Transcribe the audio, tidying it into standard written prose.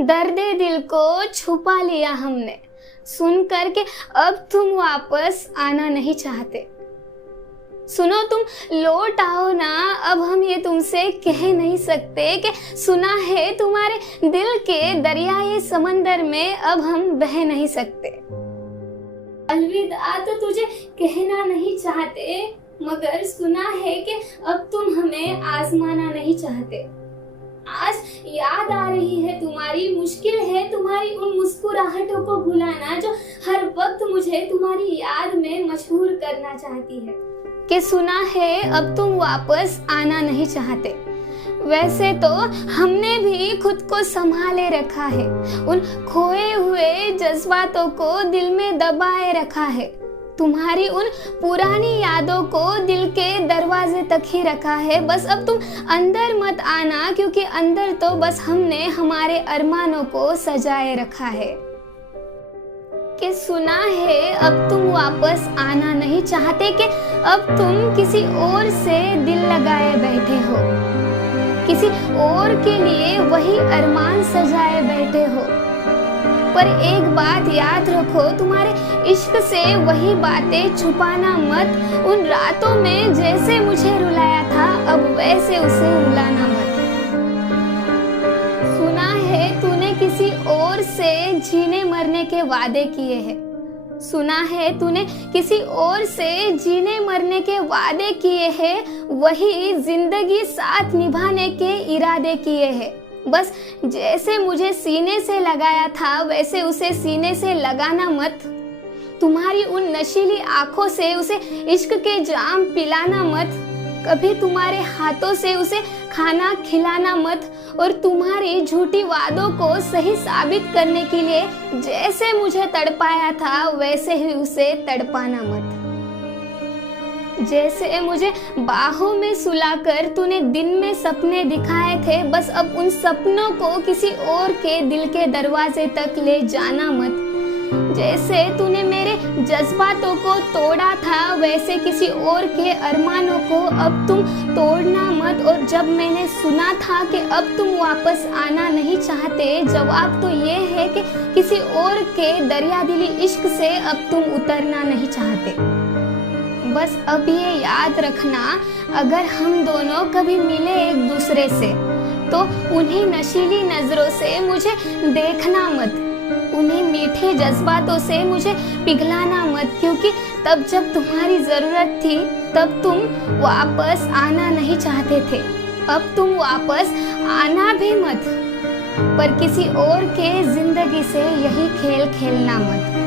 दर्द दिल को छुपा लिया हमने, सुन कर के अब तुम वापस आना नहीं चाहते। सुनो तुम लौट आओ ना, अब हम ये तुमसे कह नहीं सकते कि सुना है तुम्हारे दिल के दरियाए समंदर में अब हम बह नहीं सकते। अलविदा तो तुझे कहना नहीं चाहते, मगर सुना है कि अब तुम हमें आजमाना नहीं चाहते। आज याद आ रही है तुम्हारी, मुश्किल है तुम्हारी उन मुस्कुराहटों को भुलाना जो हर वक्त मुझे तुम्हारी याद में मशहूर करना चाहती है। कि सुना है अब तुम वापस आना नहीं चाहते। वैसे तो हमने भी खुद को संभाले रखा है, उन खोए हुए जज्बातों को दिल में दबाए रखा है। तुम्हारी उन पुरानी यादों को दिल के दरवाजे तक ही रखा है। बस अब तुम अंदर मत आना, क्योंकि अंदर तो बस हमने हमारे अरमानों को सजाए रखा है। कि सुना है अब तुम वापस आना नहीं चाहते, कि अब तुम किसी और से दिल लगाए बैठे हो, किसी और के लिए वही अरमान सजाए बैठे हो। पर एक बात याद रखो, तुम्हारे इश्क से वही बातें छुपाना मत। उन रातों में जैसे मुझे रुलाया था, अब वैसे उसे रुलाना मत। सुना है तूने किसी और से जीने मरने के वादे किए हैं। सुना है तूने किसी और से जीने मरने के वादे किए हैं, वही जिंदगी साथ निभाने के इरादे किए हैं। बस जैसे मुझे सीने से लगाया था, वैसे उसे सीने से लगाना मत। तुम्हारी उन नशीली आंखों से उसे इश्क के जाम पिलाना मत। कभी तुम्हारे हाथों से उसे खाना खिलाना मत। और तुम्हारी झूठी वादों को सही साबित करने के लिए जैसे मुझे तड़पाया था, वैसे ही उसे तड़पाना मत। जैसे मुझे बाहों में सुलाकर तूने दिन में सपने दिखाए थे, बस अब उन सपनों को किसी और के दिल के दरवाजे तक ले जाना मत। जैसे तूने मेरे जज्बातों को तोड़ा था, वैसे किसी और के अरमानों को अब तुम तोड़ना मत। और जब मैंने सुना था कि अब तुम वापस आना नहीं चाहते, जवाब तो ये है कि किसी और के दरियादिली इश्क से अब तुम उतरना नहीं चाहते। बस अब ये याद रखना, अगर हम दोनों कभी मिले एक दूसरे से, तो उन्हीं नशीली नजरों से मुझे देखना मत, उन्हीं मीठे जज्बातों से मुझे पिघलाना मत। क्योंकि तब जब तुम्हारी जरूरत थी, तब तुम वापस आना नहीं चाहते थे। अब तुम वापस आना भी मत, पर किसी और के जिंदगी से यही खेल खेलना मत।